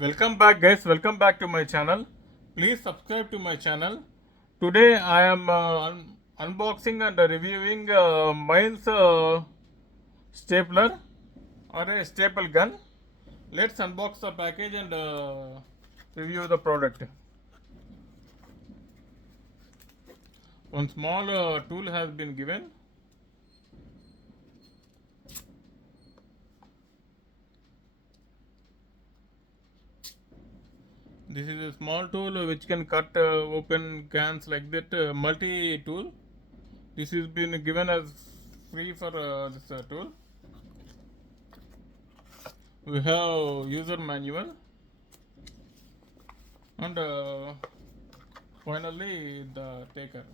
Welcome back, guys. Welcome back to my channel. Please subscribe to my channel. Today I am unboxing and reviewing Miles stapler or a staple gun. Let's unbox the package and review the product. One small tool has been given. This is a small tool which can cut open cans like that, multi tool. This has been given as free for this tool. We have user manual and finally the taker.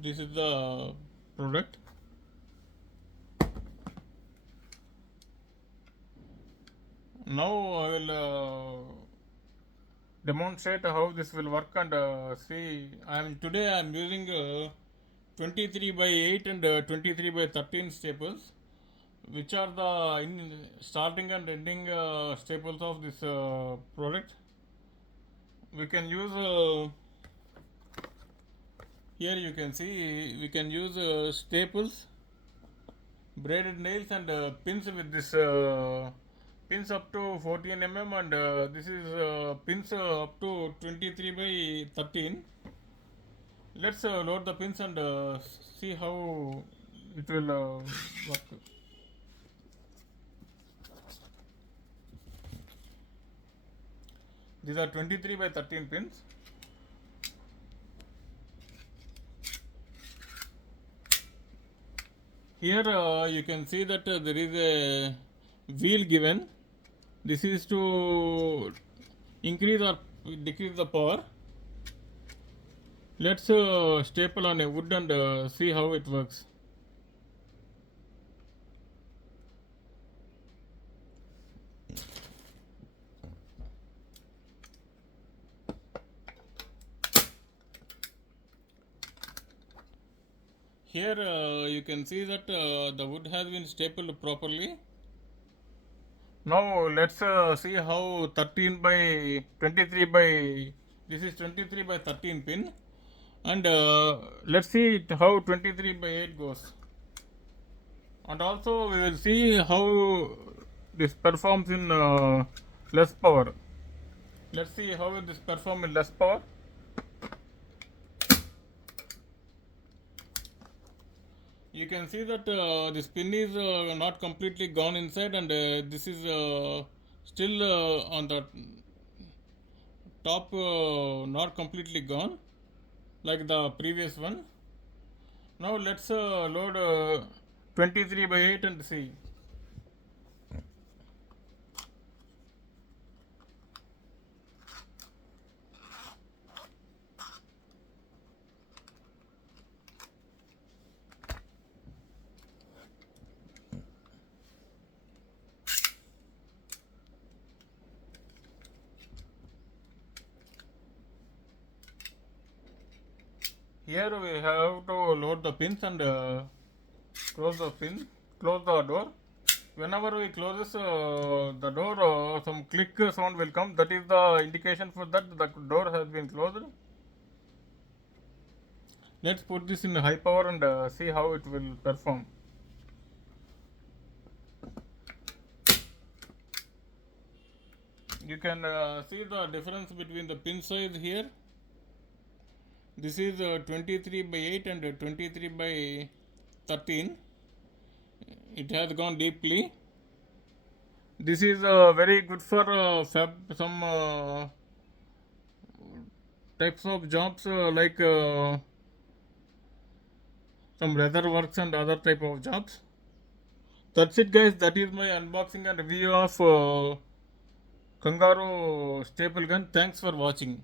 This is the product. Now I will demonstrate how this will work and see. Today I am using 23 by 8 and 23 by 13 staples, which are the starting and ending staples of this product. We can use here you can see we can use staples, braided nails and pins with this pins up to 14 mm and this is pins up to 23 by 13. Let's load the pins and see how it will work. These are 23 by 13 pins. Here you can see that there is a wheel given. This is to increase or decrease the power. Let's staple on a wood and see how it works. Here you can see that the wood has been stapled properly. Now let's see how 13 by 23 by this is 23 by 13 pin and let's see how 23 by 8 goes, and also we will see how this performs in less power. Let's see how this performs in less power. You can see that this pin is not completely gone inside and this is still on the top, not completely gone like the previous one. Now let's load 23 by 8 and see. Here we have to load the pins and close the door. Whenever we close the door, some click sound will come. That is the indication for that the door has been closed. Let's put this in high power and see how it will perform. You can see the difference between the pin size here. This is 23 by 8 and 23 by 13. It has gone deeply. This is very good for some types of jobs like some leather works and other type of jobs. That's it, guys. That is my unboxing and review of Kangaroo staple gun. Thanks for watching.